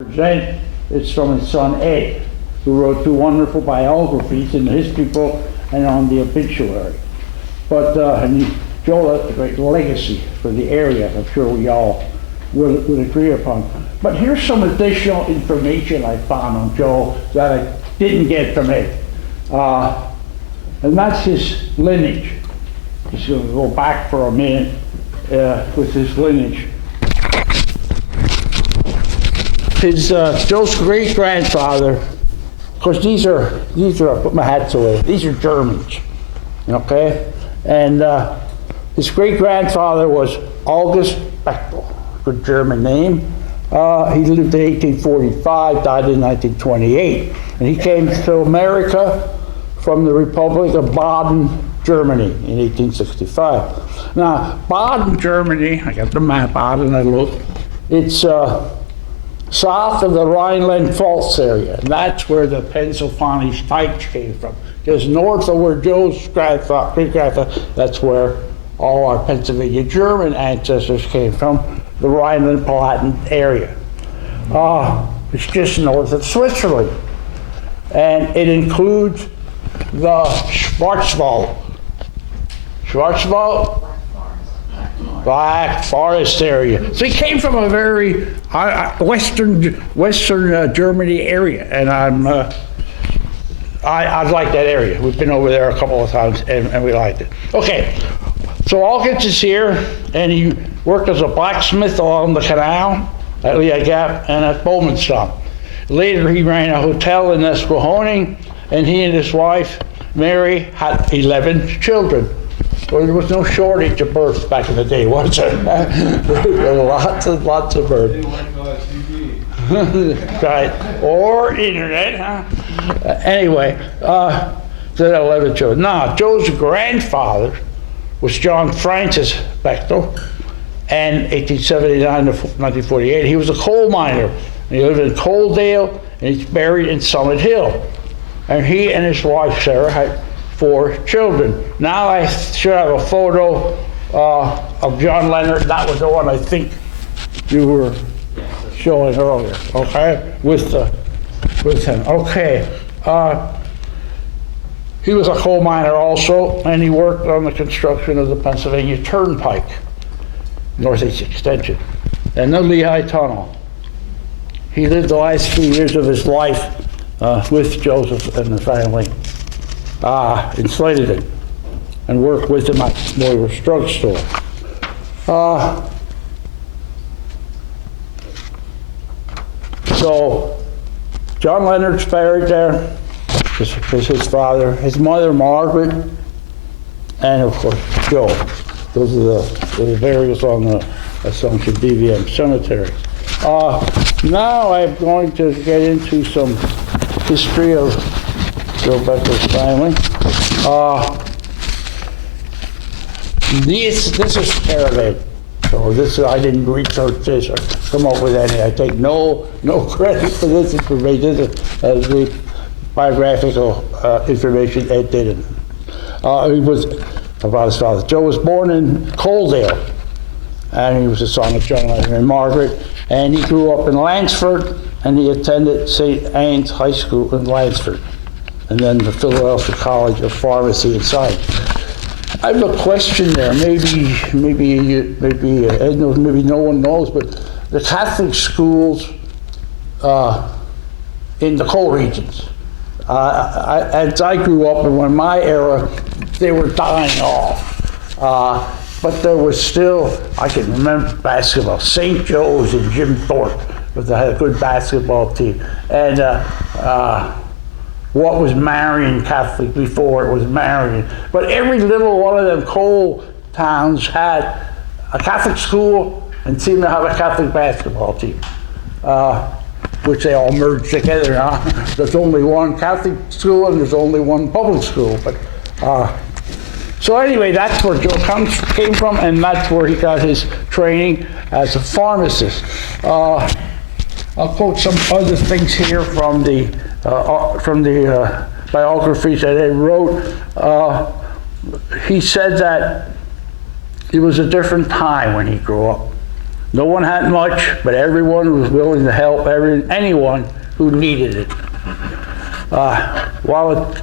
Then it's from his son Ed, who wrote two wonderful biographies in the history book and on the obituary. But Joe left a great legacy for the area, I'm sure we all would agree upon. But here's some additional information I found on Joe that I didn't get from Ed. And that's his lineage. Just going to go back for a minute with his lineage. His Joe's great-grandfather, of course these are, I put my hats away, these are Germans, okay? And his great-grandfather was August Bechtel, good German name. He lived in 1845, died in 1928. And he came to America from the Republic of Baden, Germany in 1865. Now, Baden, Germany, I got the map out and I looked, it's south of the Rhineland-Pfalz area, and that's where the Pennsylvania Tykes came from. Because north of where Joe's great-grandfather, that's where all our Pennsylvania German ancestors came from, the Rhineland-Palatinate area. It's just north of Switzerland, and it includes the Schwarzwald. Black Forest area. So he came from a very western Germany area, and I like that area. We've been over there a couple of times, and we liked it. Okay, so August is here, and he worked as a blacksmith along the canal at Lehigh Gap and at Bowmanstown. Later, he ran a hotel in Esquehoning, and he and his wife, Mary, had 11 children. Well, there was no shortage of births back in the day, was there? There were lots of births. They didn't like TV. Right, or internet, huh? Anyway, so there are 11 children. Now, Joe's grandfather was John Francis Bechtel, and 1879 to 1948, he was a coal miner. He lived in Coaldale, and he's buried in Summit Hill. And he and his wife, Sarah, had 4 children. Now I should have a photo of John Leonard. That was the one I think you were showing earlier, okay? With him, okay. He was a coal miner also, and he worked on the construction of the Pennsylvania Turnpike, Northeast Extension, and the Lehigh Tunnel. He lived the last few years of his life with Joseph and the family in Slatington, and worked with him at Moira's drugstore. So John Leonard's buried there, is his father, his mother Margaret, and of course Joe. Those are the burials on the Assumption BVM Cemetery. Now I'm going to get into some history of Joe Bechtel's family. This is caravan. So this I didn't research this or come up with any. I take no credit for this information. This is the biographical information Ed did. He was about his father. Joe was born in Coaldale, and he was the son of John Leonard and Margaret. And he grew up in Lansford, and he attended St. Anne's High School in Lansford, and then the Philadelphia College of Pharmacy and Science. I have a question there. Maybe Ed knows, maybe no one knows, but the Catholic schools in the coal regions. As I grew up, and in my era, they were dying off. But there was still, I can remember basketball, St. Joe's and Jim Thorpe, but they had a good basketball team. And what was Marion Catholic before it was Marion. But every little one of them coal towns had a Catholic school and seemed to have a Catholic basketball team, which they all merged together now. There's only one Catholic school and there's only one public school. But so anyway, that's where Joe came from, and that's where he got his training as a pharmacist. I'll quote some other things here from the biographies that Ed wrote. He said that it was a different time when he grew up. No one had much, but everyone was willing to help anyone who needed it. While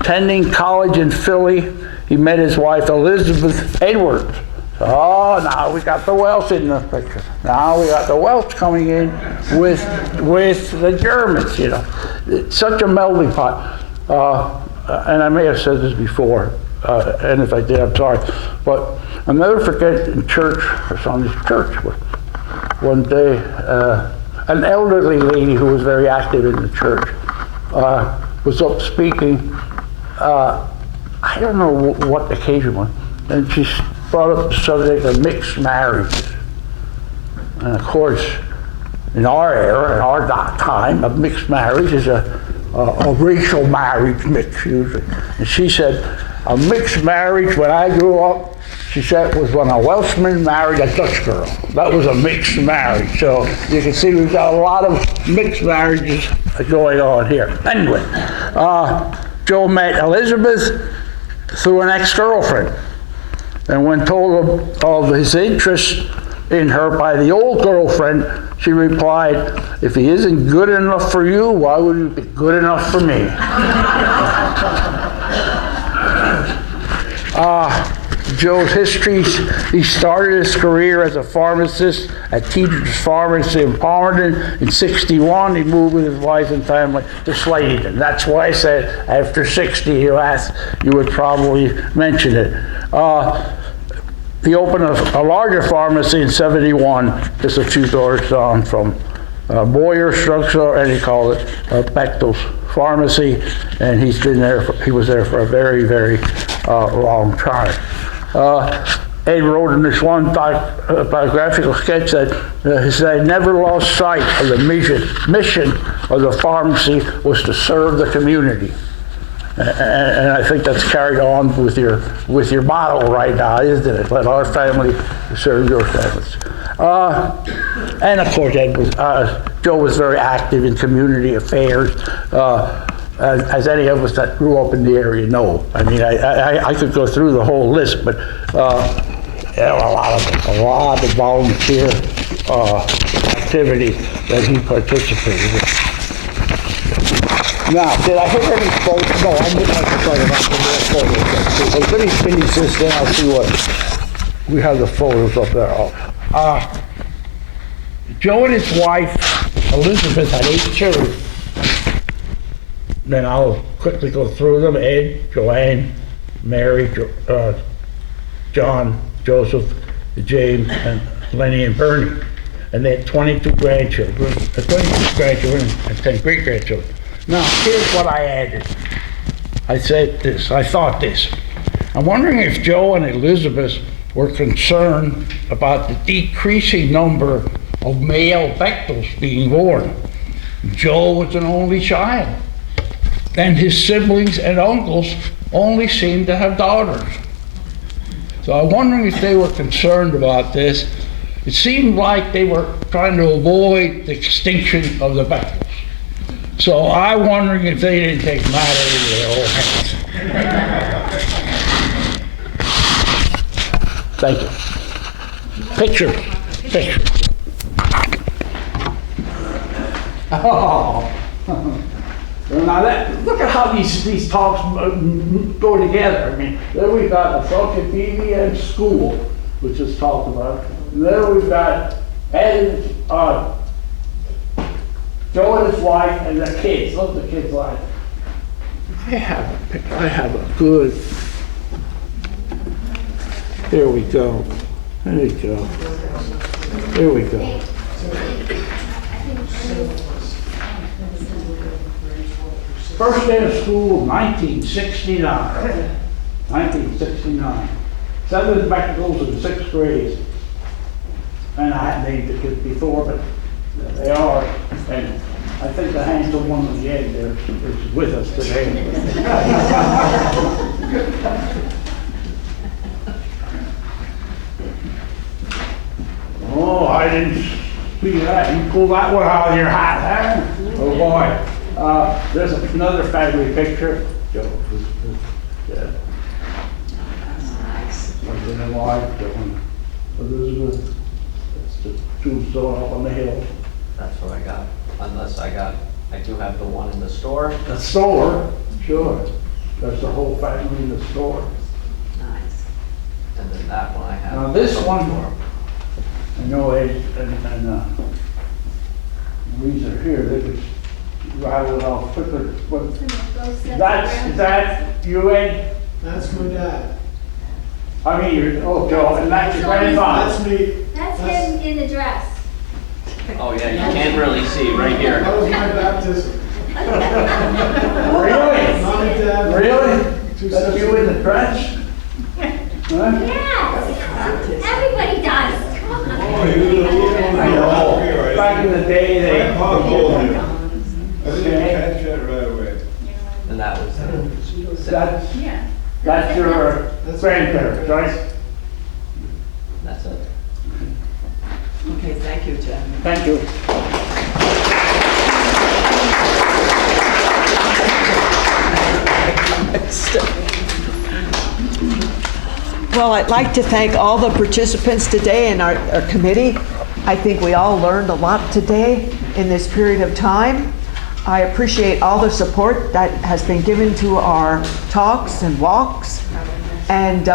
attending college in Philly, he met his wife Elizabeth Edwards. Oh, now we got the Welsh in the picture. Now we got the Welsh coming in with the Germans, you know. It's such a melting pot. And I may have said this before, and if I did, I'm sorry. But I'll never forget in church, or Sunday church, one day, an elderly lady who was very active in the church was up speaking. I don't know what the occasion was, and she brought up the subject of mixed marriages. And of course, in our era, in our time, a mixed marriage is a racial marriage mix usually. And she said, a mixed marriage when I grew up, she said, was when a Welshman married a Dutch girl. That was a mixed marriage. So you can see we've got a lot of mixed marriages going on here. Anyway, Joe met Elizabeth through an ex-girlfriend. And when told of his interest in her by the old girlfriend, she replied, if he isn't good enough for you, why would he be good enough for me? Joe's history, he started his career as a pharmacist at Teacher's Pharmacy in Palmerton. In '61, he moved with his wife and family to Slatington. That's why I said after 60, you would probably mention it. He opened a larger pharmacy in '71, just a few doors down from Boyer Structure, and he called it Bechtel's Pharmacy, and he was there for a very, very long time. Ed wrote in this one biographical sketch that he said, I never lost sight of the mission of the pharmacy was to serve the community. And I think that's carried on with your motto right now, isn't it? Let our family serve your families. And of course, Joe was very active in community affairs, as any of us that grew up in the area know. I mean, I could go through the whole list, but there were a lot of volunteer activities that he participated in. Now, did I hit any photos? No, I'm going to have to talk about the more photos. So let me finish this, then I'll see what we have the photos up there. Joe and his wife, Elizabeth, had 8 children. Then I'll quickly go through them. Ed, Joanne, Mary, John, Joseph, James, and Lenny and Bernie. And they had 22 grandchildren, 22 grandchildren and 10 great-grandchildren. Now, here's what I added. I thought this. I'm wondering if Joe and Elizabeth were concerned about the decreasing number of male Bechtels being born. Joe was an only child, and his siblings and uncles only seemed to have daughters. So I'm wondering if they were concerned about this. It seemed like they were trying to avoid the extinction of the Bechtels. So I'm wondering if they didn't take matters into their own hands. Thank you. Picture. Oh. Now look at how these talks go together. I mean, there we've got Assumption BVM School, which is talked about. And there we've got Joe and his wife and the kids. Look at the kids' life. I have a good. There we go. There we go. There we go. First day of school, 1969. 1969. 7 Bechtels in 6th grade. And I hadn't named the kids before, but they are. And I think the handsome one at the end there is with us today. Oh, I didn't see that. You pull that one out of your hat, huh? Oh boy. There's another family picture. Joe. Yeah. Husband and wife, Joe and Elizabeth. That's the tombstone up on the hill. That's what I got, I do have the one in the store. The store, sure. There's the whole family in the store. Nice. And then that one I have. Now this from one, the store. I know Ed and Louise are here, they could rattle it off quicker. But is that you, Ed? That's my dad. I mean, oh, Joe, and that's your grandfather. That's me. That's him in the dress. Oh yeah, you can't really see right here. That was my baptism. Really? Mom and dad. Really? Two That's sets you of- in the dress? Huh? Yes, everybody does, come on. Oh, you did a little one. I know. Back in the day, they. Grandpa told you. I didn't catch that right away. And that was That's, Yeah. that's your grandparents, right? that's it. Okay, thank you, Jen. Thank you. Well, I'd like to thank all the participants today in our committee. I think we all learned a lot today in this period of time. I appreciate all the support that has been given to our talks and walks. And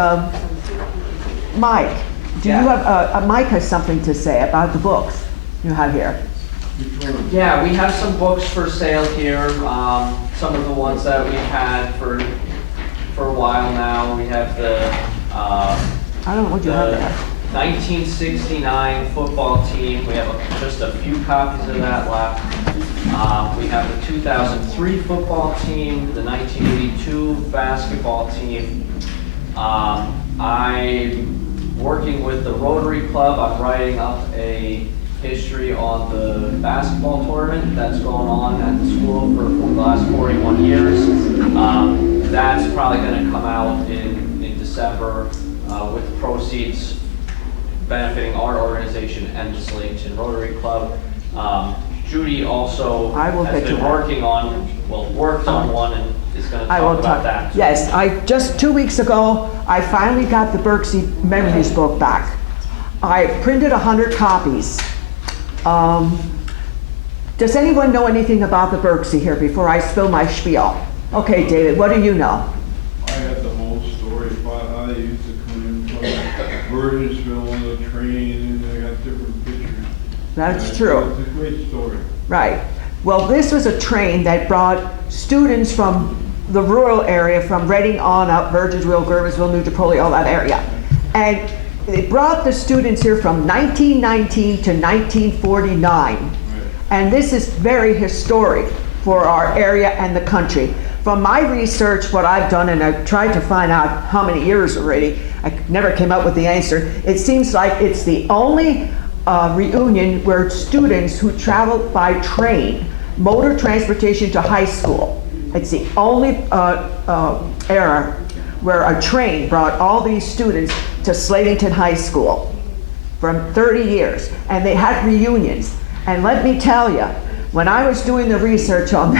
Mike, do you have, Mike has something to say about the books you have here. Yeah, we have some books for sale here. Some of the ones that we've had for a while now. We have the I don't know what you have there. 1969 football team. We have just a few copies of that left. We have the 2003 football team, the 1982 basketball team. I'm working with the Rotary Club. I'm writing up a history on the basketball tournament that's going on at the school for the last 41 years. That's probably going to come out in December with the proceeds benefiting our organization and the Slatington Rotary Club. Judy also I will has get to been that. worked on one and is going to I will talk about that. Yes, just 2 weeks ago, I finally got the Berksey Memories book back. I printed 100 copies. Does anyone know anything about the Berksey here before I spill my spiel? Okay, David, what do you know? I had the whole story about how they used to come in from Virginsville on the train, and they got different pictures. That's true. It's a great story. Right. Well, this was a train that brought students from the rural area, from Reading on up, Virginsville, Germansville, New Tripoli, all that area. And it brought the students here from 1919 to 1949. And this is very historic for our area and the country. From my research, what I've done, and I've tried to find out how many years already, I never came up with the answer. It seems like it's the only reunion where students who travel by train, motor transportation to high school, it's the only era where a train brought all these students to Slatington High School from 30 years. And they had reunions. And let me tell you, when I was doing the research on,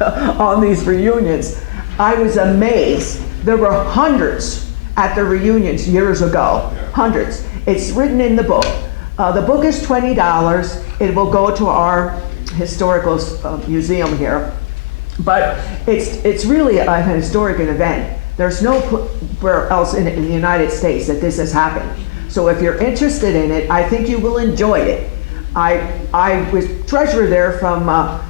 on these reunions, I was amazed. There were hundreds at the reunions years ago, hundreds. It's written in the book. The book is $20. It will go to our historical museum here. But it's really a historic event. There's nowhere else in the United States that this has happened. So if you're interested in it, I think you will enjoy it. I was treasurer there from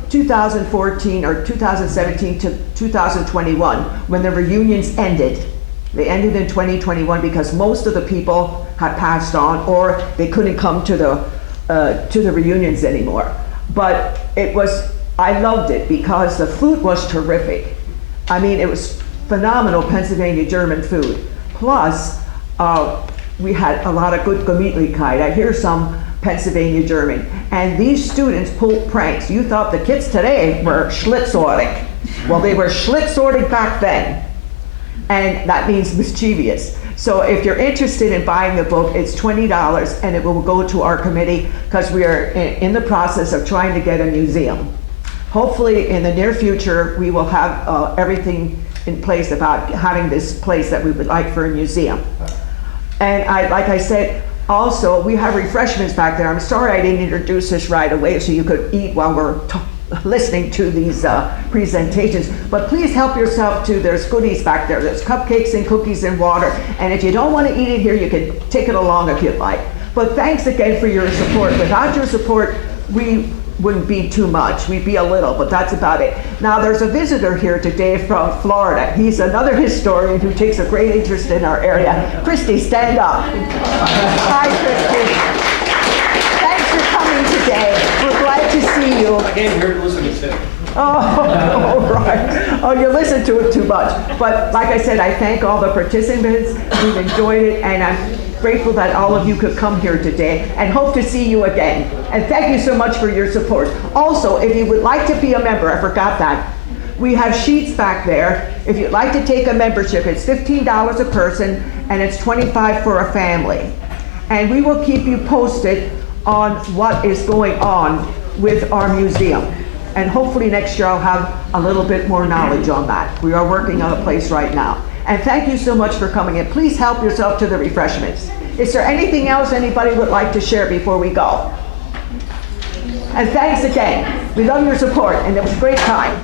2014 or 2017 to 2021 when the reunions ended. They ended in 2021 because most of the people had passed on or they couldn't come to the reunions anymore. But I loved it because the food was terrific. I mean, it was phenomenal Pennsylvania German food. Plus, we had a lot of good Gemütlichkeit. I hear some Pennsylvania German. And these students pulled pranks. You thought the kids today were Schlitzohrig. Well, they were Schlitzohrig back then. And that means mischievous. So if you're interested in buying the book, it's $20 and it will go to our committee because we are in the process of trying to get a museum. Hopefully in the near future, we will have everything in place about having this place that we would like for a museum. And like I said, Also, we have refreshments back there. I'm sorry I didn't introduce this right away so you could eat while we're listening to these presentations. But please help yourself to, there's goodies back there. There's cupcakes and cookies and water. And if you don't want to eat it here, you can take it along if you'd like. But thanks again for your support. Without your support, we wouldn't be too much. We'd be a little, but that's about it. Now, there's a visitor here today from Florida. He's another historian who takes a great interest in our area. Christy, stand up. Hi, Christy. Thanks for coming today. We're glad to see you. I came here to listen to Tim. Oh, all right. Oh, you listen to it too much. But like I said, I thank all the participants. We've enjoyed it, and I'm grateful that all of you could come here today, and hope to see you again. And thank you so much for your support. Also, if you would like to be a member, I forgot that, we have sheets back there. If you'd like to take a membership, it's $15 a person, and it's $25 for a family. And we will keep you posted on what is going on with our museum. And hopefully next year I'll have a little bit more knowledge on that. We are working on a place right now. And thank you so much for coming in. Please help yourself to the refreshments. Is there anything else anybody would like to share before we go? And thanks again. We love your support, and it was a great time.